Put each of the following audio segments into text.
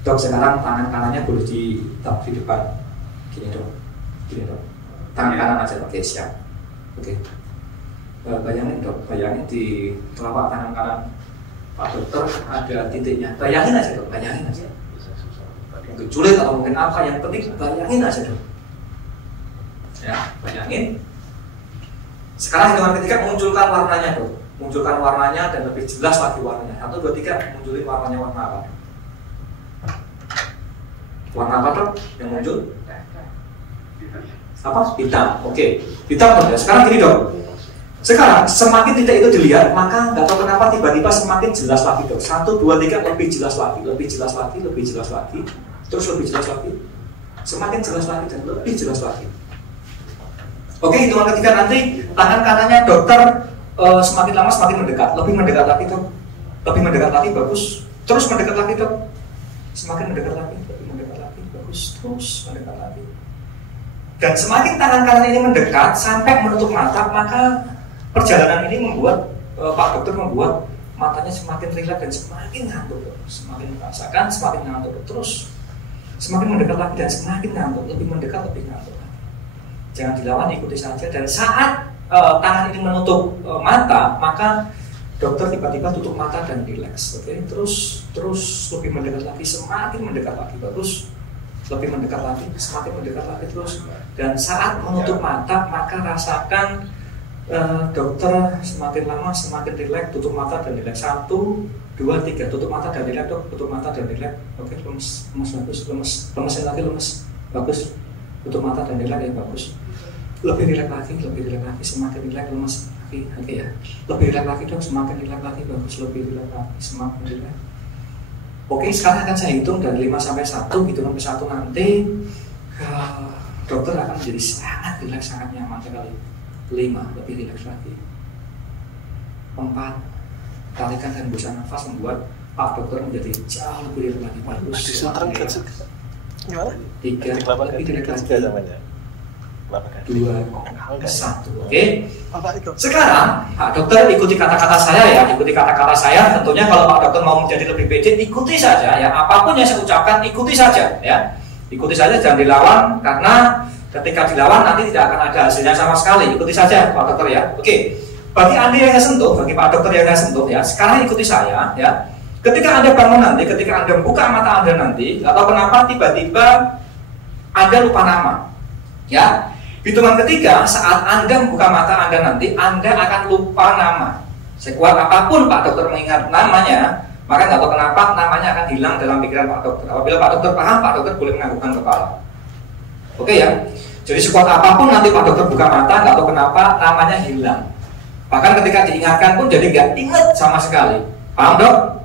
Dok, sekarang tangan kanannya boleh ditaruh di depan. Gini dok, gini dok. Tangan kanan aja, oke siap. Oke. Bayangin dok, bayangin di telapak tangan kanan Pak Dokter ada titiknya. Bayangin aja dok, bayangin aja. Mungkin sulit atau mungkin apa, yang penting bayangin aja dok. Ya, bayangin. Sekarang hitungan ketiga munculkan warnanya dok. Munculkan warnanya dan lebih jelas lagi warnanya. 1, 2, 3, munculin warnanya warna apa? Warna apa dok yang muncul? Apa? Hitam. Oke, hitam dok ya. Sekarang gini dok. Sekarang semakin titik itu dilihat, maka nggak tahu kenapa tiba-tiba semakin jelas lagi dok. 1, 2, 3 lebih jelas lagi, lebih jelas lagi, lebih jelas lagi, terus lebih jelas lagi, semakin jelas lagi dan lebih jelas lagi. Oke, hitungan ketiga nanti tangan kanannya dokter semakin lama semakin mendekat, lebih mendekat lagi dok, lebih mendekat lagi, bagus, terus mendekat lagi dok, semakin mendekat lagi, lebih mendekat lagi, bagus, terus mendekat lagi. Dan semakin tangan kanan ini mendekat sampai menutup mata, maka perjalanan ini membuat Pak Dokter membuat matanya semakin rileks dan semakin ngantuk, semakin merasakan, semakin ngantuk, terus semakin mendekat lagi dan semakin ngantuk, lebih mendekat, lebih ngantuk. Jangan dilawan, ikuti saja. Dan saat tangan ini menutup mata, maka dokter tiba-tiba tutup mata dan rileks. Oke, terus lebih mendekat lagi, semakin mendekat lagi, bagus. Lebih mendekat lagi, semakin mendekat lagi terus. Dan saat menutup mata, maka rasakan dokter semakin lama semakin rileks, tutup mata dan rileks. 1, 2, 3, tutup mata dan rileks dok, tutup mata dan rileks. Oke, lemes, bagus, lemesin lagi, lemes, bagus. Tutup mata dan rileks ya, bagus. Lebih rileks lagi, semakin rileks, lemes lagi, oke ya. Lebih rileks lagi dok, semakin rileks lagi, bagus. Lebih rileks lagi, semakin rileks. Oke, sekarang akan saya hitung dari 5 sampai 1, hitungan ke 1 nanti dokter akan menjadi sangat rileks, sangat nyaman sekali. 5, lebih rileks lagi. 4, tarikan dan hembuskan nafas membuat Pak Dokter menjadi jauh lebih rileks lagi, bagus. 3, lebih rileks lagi. 2, 1, oke. Sekarang Pak Dokter ikuti kata-kata saya ya, ikuti kata-kata saya. Tentunya kalau Pak Dokter mau menjadi lebih pede, ikuti saja ya. Apapun yang saya ucapkan, ikuti saja ya. Ikuti saja, jangan dilawan, karena ketika dilawan nanti tidak akan ada hasilnya sama sekali. Ikuti saja Pak Dokter ya. Oke. Bagi Anda yang saya sentuh, bagi Pak Dokter yang saya sentuh ya, sekarang ikuti saya ya. Ketika Anda bangun nanti, ketika Anda buka mata Anda nanti, atau kenapa tiba-tiba Anda lupa nama ya. Hitungan ketiga, saat Anda membuka mata Anda nanti, Anda akan lupa nama. Sekuat apapun Pak Dokter mengingat namanya, maka nggak tahu kenapa namanya akan hilang dalam pikiran Pak Dokter. Apabila Pak Dokter paham, Pak Dokter boleh menganggukkan kepala. Oke ya. Jadi sekuat apapun nanti Pak Dokter buka mata, nggak tahu kenapa namanya hilang. Bahkan ketika diingatkan pun jadi nggak ingat sama sekali. Paham dok?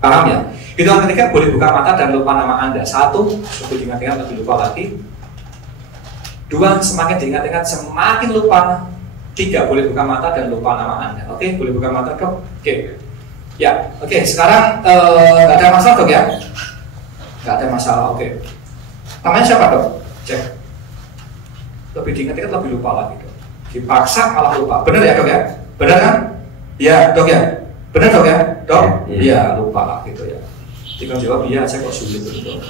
Paham ya? Hitungan ketiga boleh buka mata dan lupa nama Anda. 1, lebih diingat-ingat lebih lupa lagi. 2, semakin diingat-ingat semakin lupa. 3, boleh buka mata dan lupa nama Anda. Oke, boleh buka mata dok. Oke. Ya, oke. Sekarang nggak ada masalah dok ya? Nggak ada masalah. Oke. Namanya siapa dok? Cek. Lebih diingat-ingat lebih lupa lagi dok. Dipaksa malah lupa. Bener ya dok ya? Bener kan? Iya dok ya. Bener dok ya? Dok? Iya lupa lah gitu ya. Tinggal jawab iya, saya kok sulit gitu.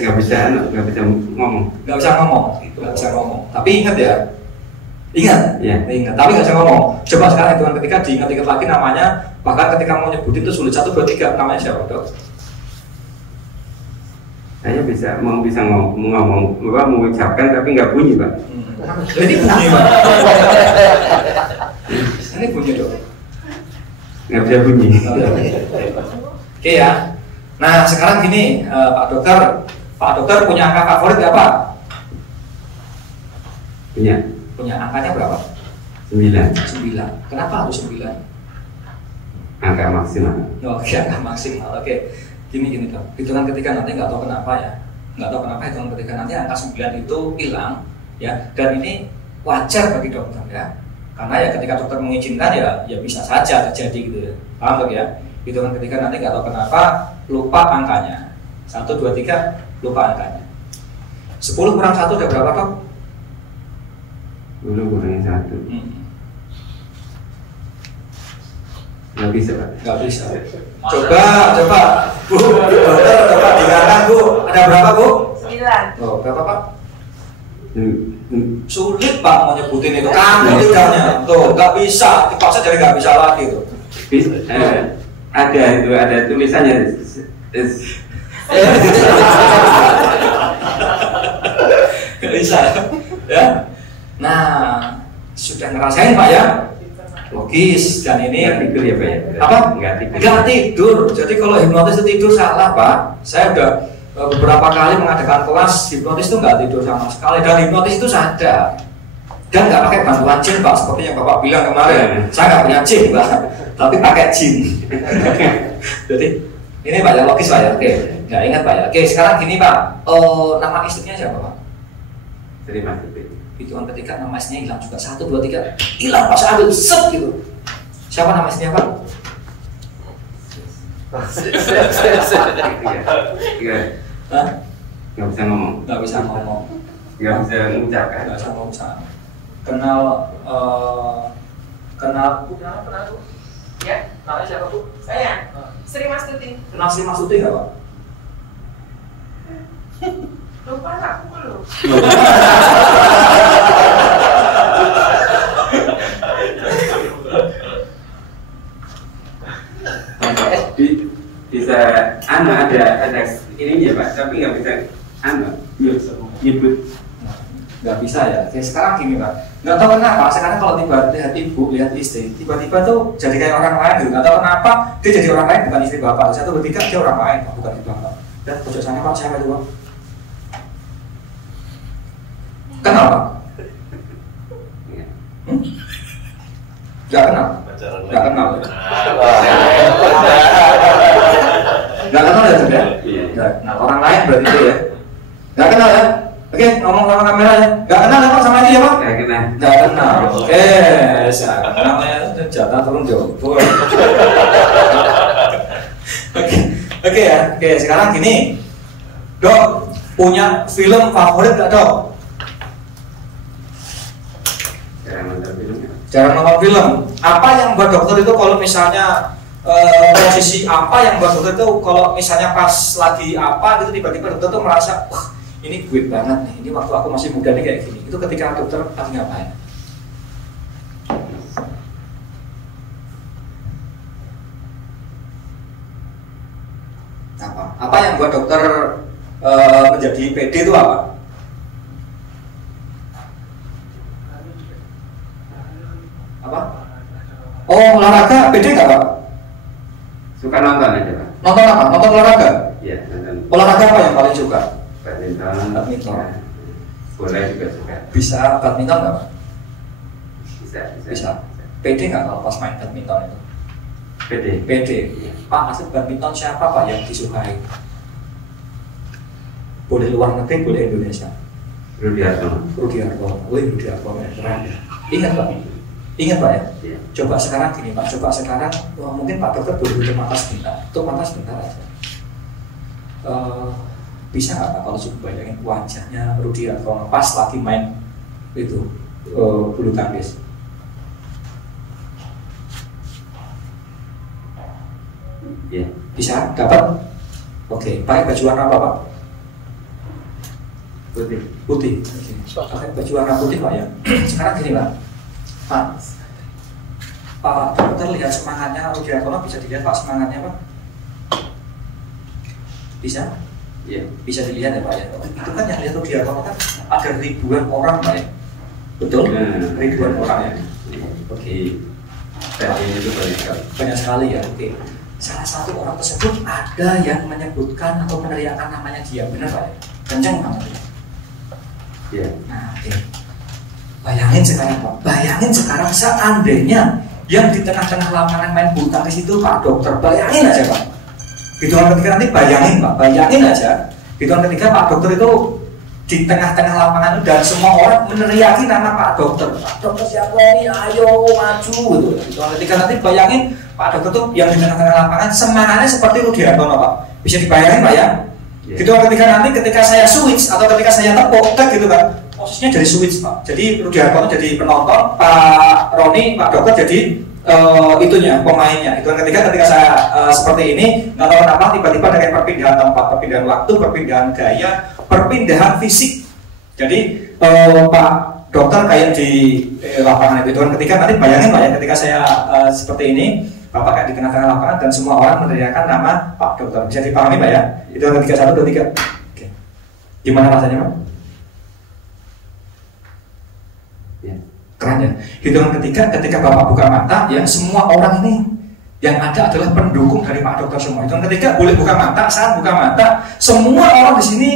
Nggak bisa ngomong. Nggak bisa ngomong. Tapi ingat ya. Ingat. Ingat. Tapi nggak bisa ngomong. Coba sekarang hitungan ketika diingat-ingat lagi namanya. Bahkan ketika mau nyebutin itu sulit. 1, 2, 3. Namanya siapa dok? Saya bisa ngomong, mengucapkan tapi nggak bunyi pak. Ini bunyi pak. Ini bunyi dok. Nggak bisa bunyi. Oke ya. Nah sekarang gini Pak Dokter punya angka favorit nggak Pak? Punya angkanya berapa? 9. Kenapa harus 9? Angka maksimal. Oke, angka maksimal. Oke. Gini dok. Hitungan ketika nanti nggak tahu kenapa ya. Nggak tahu kenapa hitungan ketika nanti angka 9 itu hilang ya. Dan ini wajar bagi dokter ya. Karena ya ketika dokter mengizinkan ya bisa saja terjadi gitu ya. Paham dok ya? Hitungan ketika nanti nggak tahu kenapa lupa angkanya. 1, 2, 3 lupa angkanya. 10 kurang 1 udah berapa dok? 10 kurang 1. Nggak bisa pak. Nggak bisa. Coba Bu Sulit Pak mau nyebutin itu kan lidahnya. Tuh, nggak bisa, dipaksa jadi nggak bisa lagi tuh. Ada tulisannya. Nggak bisa, ya. Nah, sudah ngerasain Pak ya? Logis, dan ini Nggak tidur ya Pak ya? apa? Nggak tidur. Jadi kalau hipnotis itu tidur salah Pak. Saya udah beberapa kali mengadakan kelas hipnotis itu nggak tidur sama sekali, dan hipnotis itu sadar dan nggak pakai bantuan jin Pak, seperti yang Bapak bilang kemarin. Saya nggak punya jin Pak, tapi pakai jin. Jadi ini Pak ya, logis Pak ya. Oke, nggak ingat Pak ya. Oke, sekarang gini Pak, nama istrinya siapa Pak? Sri Mastuti. Hitungan ketika nama istrinya hilang juga, 1, 2, 3 hilang Pak, saya ambil set gitu. Siapa nama istrinya Pak? Hah? Nggak bisa ngomong. Nggak bisa ngomong. Nggak bisa mengucapkan. Nggak bisa ngomong. Kenal Bu, kenal Bu? Ya, namanya siapa Bu? Saya, Sri Mastuti. Kenal Sri Mastuti nggak Pak? Lupa aku belum. Bisa ada ininya Pak, tapi nggak bisa nyebut. Nggak bisa ya. Oke, sekarang gini Pak, nggak tahu kenapa sekarang kalau tiba lihat ibu, lihat istri, tiba-tiba tuh jadi kayak orang lain gitu. Nggak tahu kenapa dia jadi orang lain, bukan istri Bapak. 1, 2, 3 dia orang lain Pak, bukan istri Bapak. Dan pojok sana Pak, siapa itu Pak? Kenal Pak? Nggak kenal? Nggak kenal. Nggak kenal ya Cep ya? Nggak kenal. Orang lain berarti itu ya? Nggak kenal ya? Oke, ngomong sama kamera ya. Nggak kenal ya Pak sama ini ya Pak? Nggak kenal. Nggak kenal. Oke, saya namanya jatah turun jauh. Oke ya. Oke, sekarang gini, Dok, punya film favorit nggak Dok? Jarang nonton film. Apa yang buat dokter itu kalau misalnya posisi apa yang buat dokter itu kalau misalnya pas lagi apa gitu tiba-tiba dokter tuh merasa wah ini gue banget nih, ini waktu aku masih muda nih kayak gini. Itu ketika dokter lagi ngapain? Apa yang buat dokter menjadi PD itu apa? Apa? Oh, olahraga PD nggak Pak? Suka nonton aja Pak. Nonton apa? Nonton olahraga? Iya, nonton. Olahraga apa yang paling suka? Badminton. Ya. Bola juga suka. Bisa badminton nggak Pak? Bisa. PD nggak kalau pas main badminton itu? PD. Iya. Pak, asli badminton siapa Pak yang disukai? Boleh luar negeri, boleh Indonesia. Rudi Hartono. Wih, Rudi Hartono keren. Ingat Pak? Ingat Pak ya? Iya. Coba sekarang gini Pak, mungkin Pak dokter boleh tutup mata sebentar aja. Bisa nggak Pak kalau coba bayangin wajahnya Rudi Hartono pas lagi main itu bulu tangkis? Iya. Bisa? Dapat? Oke, pakai baju warna apa Pak? Putih. Oke. Pakai baju warna putih Pak ya. Sekarang gini Pak, dokter lihat semangatnya Rudi Hartono, bisa dilihat Pak semangatnya Pak? Bisa? Iya. Bisa dilihat ya Pak ya. Itu kan yang lihat Rudi Hartono kan ada ribuan orang Pak ya. Betul? Ribuan orang ya. Oke. Dan ini itu Banyak sekali ya. Oke. Salah satu orang tersebut ada yang menyebutkan atau meneriakkan namanya dia, benar Pak ya? Kencang namanya. Iya. Nah, oke. Bayangin sekarang seandainya yang di tengah-tengah lapangan main bulu tangkis itu Pak dokter, bayangin aja Pak. Hitungan ketiga nanti bayangin aja. Hitungan ketiga Pak dokter itu di tengah-tengah lapangan itu dan semua orang meneriaki nama Pak dokter. Pak dokter siapa ini? Ayo maju gitu. Hitungan ketiga nanti bayangin Pak dokter tuh yang di tengah-tengah lapangan semangatnya seperti Rudi Hartono Pak. Bisa dibayangin Pak ya? Hitungan ketiga nanti ketika saya switch atau ketika saya tepuk gitu kan, posisinya jadi switch Pak. Jadi Rudi Hartono jadi penonton, Pak Roni, Pak dokter jadi itunya, pemainnya. Itu ketika saya seperti ini, nggak tahu kenapa tiba-tiba ada kayak perpindahan tempat, perpindahan waktu, perpindahan gaya, perpindahan fisik. Jadi Pak dokter kayak di lapangan itu. Hitungan ketiga nanti bayangin Pak ya, ketika saya seperti ini, Bapak kayak di tengah-tengah lapangan dan semua orang meneriakan nama Pak Dokter. Bisa dipahami Pak ya? Hitungan ketiga, 1, 2, 3. Oke. Gimana rasanya Pak? Keren ya. Hitungan ketiga, ketika Bapak buka mata, ya semua orang ini yang ada adalah pendukung dari Pak Dokter semua. Hitungan ketiga boleh buka mata, saat buka mata, semua orang di sini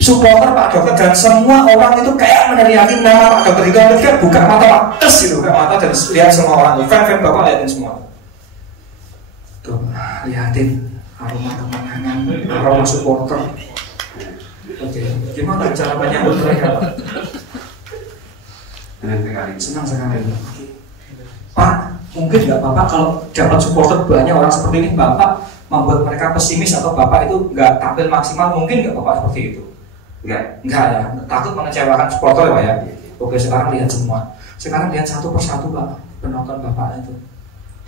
supporter Pak Dokter dan semua orang itu kayak meneriakin nama Pak Dokter. Hitungan ketiga buka mata Pak, tes gitu, buka mata dan lihat semua orang. Fan-fan Bapak lihatin semua. Tuh, lihatin aroma kemenangan, aroma supporter. Oke, gimana cara menyambut mereka Pak? Senang sekali. Pak, mungkin nggak Bapak kalau dapat supporter banyak orang seperti ini, Bapak membuat mereka pesimis atau Bapak itu nggak tampil maksimal, mungkin nggak Bapak seperti itu? Nggak ya, takut mengecewakan supporter Pak ya. Oke, sekarang lihat semua. Sekarang lihat satu persatu Pak, penonton Bapak itu.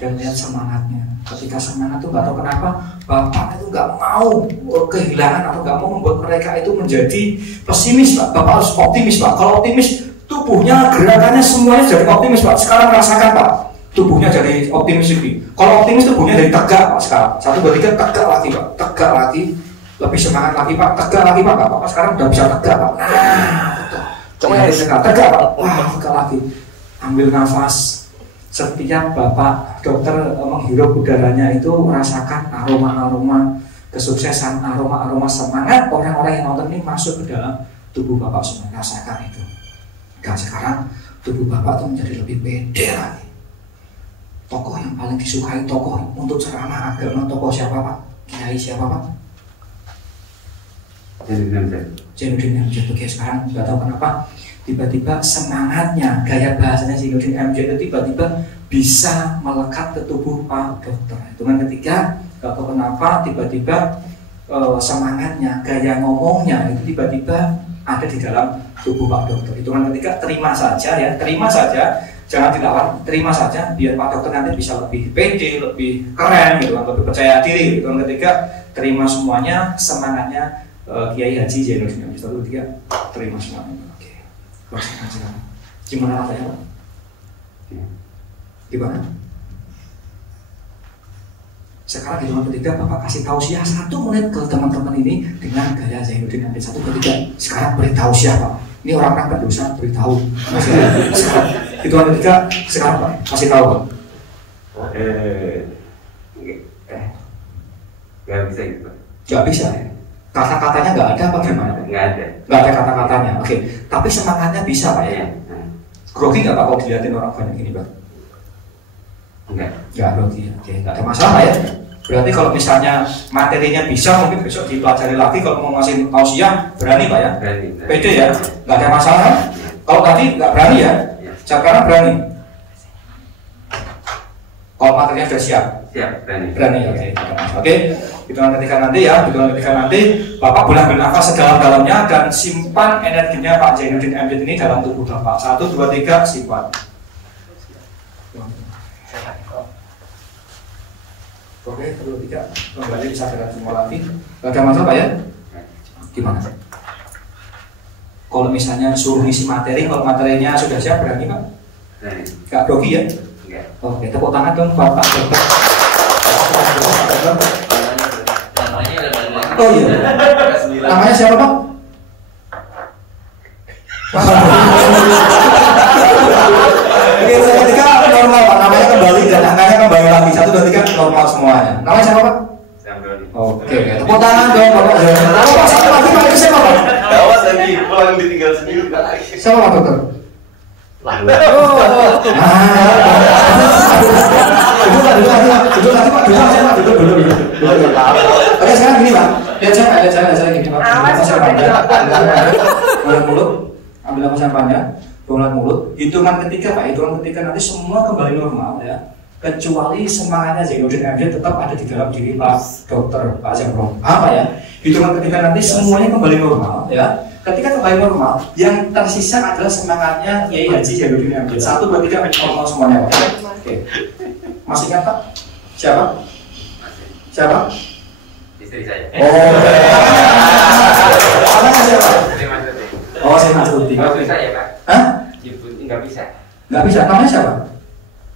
Dan lihat semangatnya. Ketika semangat itu nggak tahu kenapa Bapak itu nggak mau kehilangan atau nggak mau membuat mereka itu menjadi pesimis Pak. Bapak harus optimis Pak. Kalau optimis, tubuhnya, gerakannya semuanya jadi optimis Pak. Sekarang rasakan Pak, tubuhnya jadi optimis ini. Kalau optimis tubuhnya jadi tegak Pak sekarang. 1, 2, 3, tegak lagi Pak. Tegak lagi, lebih semangat lagi Pak. Tegak lagi Pak. Bapak sekarang udah bisa tegak Pak. Nah, tegak Pak. Wah, tegak lagi. Ambil nafas. Setiap Bapak Dokter menghirup udaranya itu rasakan aroma-aroma kesuksesan, aroma-aroma semangat orang-orang yang nonton ini masuk ke dalam tubuh Bapak semua. Rasakan itu. Dan sekarang tubuh Bapak itu menjadi lebih pede lagi. Tokoh yang paling disukai, tokoh untuk ceramah agama, tokoh siapa Pak? Kiai siapa Pak? Zainuddin Amjad. Oke, sekarang nggak tahu kenapa tiba-tiba semangatnya, gaya bahasanya Zainuddin Amjad itu tiba-tiba bisa melekat ke tubuh Pak Dokter. Hitungan ketiga, nggak tahu kenapa tiba-tiba semangatnya, gaya ngomongnya itu tiba-tiba ada di dalam tubuh Pak Dokter. Hitungan ketiga, terima saja ya, terima saja, jangan dilawan, terima saja biar Pak Dokter nanti bisa lebih pede, lebih keren gitu, lebih percaya diri. Hitungan ketiga, terima semuanya, semangatnya Kiai Haji Zainuddin Amjad. 1, 2, 3, terima semuanya. Oke, langsung aja. Gimana rasanya Pak? Gimana? Sekarang hitungan ketiga Bapak kasih tausiah 1 menit ke teman-teman ini dengan gaya Zainuddin Amjad. 1, 2, 3. Sekarang beri tausiah Pak. Ini orang-orang berdosa, beritahu. Sekarang hitungan ketiga, sekarang Pak kasih tahu Pak. Gak bisa gitu Pak. Gak bisa. Kata-katanya nggak ada apa gimana? Nggak ada. Nggak ada kata-katanya. Oke. Tapi semangatnya bisa Pak ya. Grogi nggak Pak kalau dilihatin orang banyak ini Pak? Nggak grogi. Oke, nggak ada masalah ya. Berarti kalau misalnya materinya bisa, mungkin besok dipelajari lagi. Kalau mau ngasih tausiah, berani Pak ya? Berani. Pede ya? Nggak ada masalah kan? Kalau tadi nggak berani ya? Sekarang berani. Kalau materinya sudah siap? Siap, berani. Berani, oke. Oke, hitungan ketika nanti ya, hitungan ketika nanti Bapak boleh bernafas sedalam-dalamnya dan simpan energinya Pak Zainuddin Amjad ini dalam tubuh Bapak. 1, 2, 3, simpan. Oke, 1, 2, 3, kembali disadarkan semua lagi. Gak ada masalah Pak ya? Gimana? Kalau misalnya suruh isi materi, kalau materinya sudah siap, berani Pak? Berani. Gak grogi ya? Enggak. Oke, tepuk tangan dong Bapak Dokter. Oh iya. Namanya siapa Pak? Oke, ketika normal Pak, namanya kembali dan angkanya kembali lagi. 1, 2, 3, normal semuanya. Namanya siapa Pak? Sambroni. Oke, tepuk tangan dong Bapak. Bapak satu lagi Pak, itu siapa Pak? Awas nanti pulang ditinggal sendiri Pak. Siapa Pak Dokter? Duduk Oke, sekarang gini Pak. Lihat saya gini Pak. Bulat mulut, ambil nafas yang panjang, bulat mulut. Hitungan ketiga Pak, hitungan ketiga nanti semua kembali normal ya. Kecuali semangatnya Zainuddin Amjad tetap ada di dalam diri Pak Dokter, Pak Zamron. Apa ya? Hitungan ketiga nanti semuanya kembali normal ya. Ketika kembali normal, yang tersisa adalah semangatnya Kiai Haji Zainuddin Amjad. 1, 2, 3, normal semuanya Pak. Oke. Masih ingat Pak? Siapa? Siapa? Istri saya. Oh. Namanya siapa? Oh, saya Mas Tuti. Istri saya Pak. Hah? Nggak bisa, namanya siapa?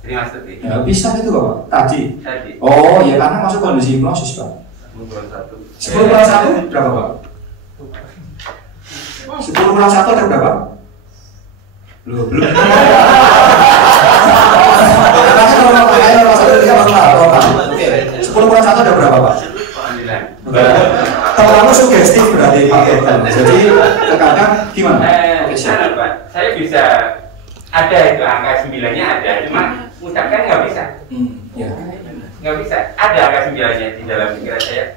Ini maksudnya. Nggak bisa itu Bapak, tadi. Tadi. Oh ya karena masuk kondisi hipnosis Pak. 10 kurang 1 berapa Pak? 10 kurang 1 ada berapa? Loh, belum. Makanya kalau makanya nomor 1 3 Bapak. 10 kurang 1 ada berapa Pak? 9. Terlalu sugestif berarti Pak. Jadi terkadang gimana? Pak, saya bisa ada itu angka 9-nya ada, cuma ucapkan nggak bisa. Ya. Nggak bisa. Ada angka 9-nya di dalam pikiran saya.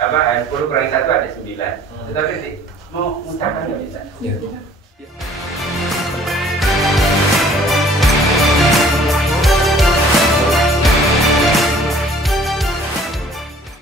10 kurang 1 ada 9. Tetapi mau ucapkan nggak bisa. Ya.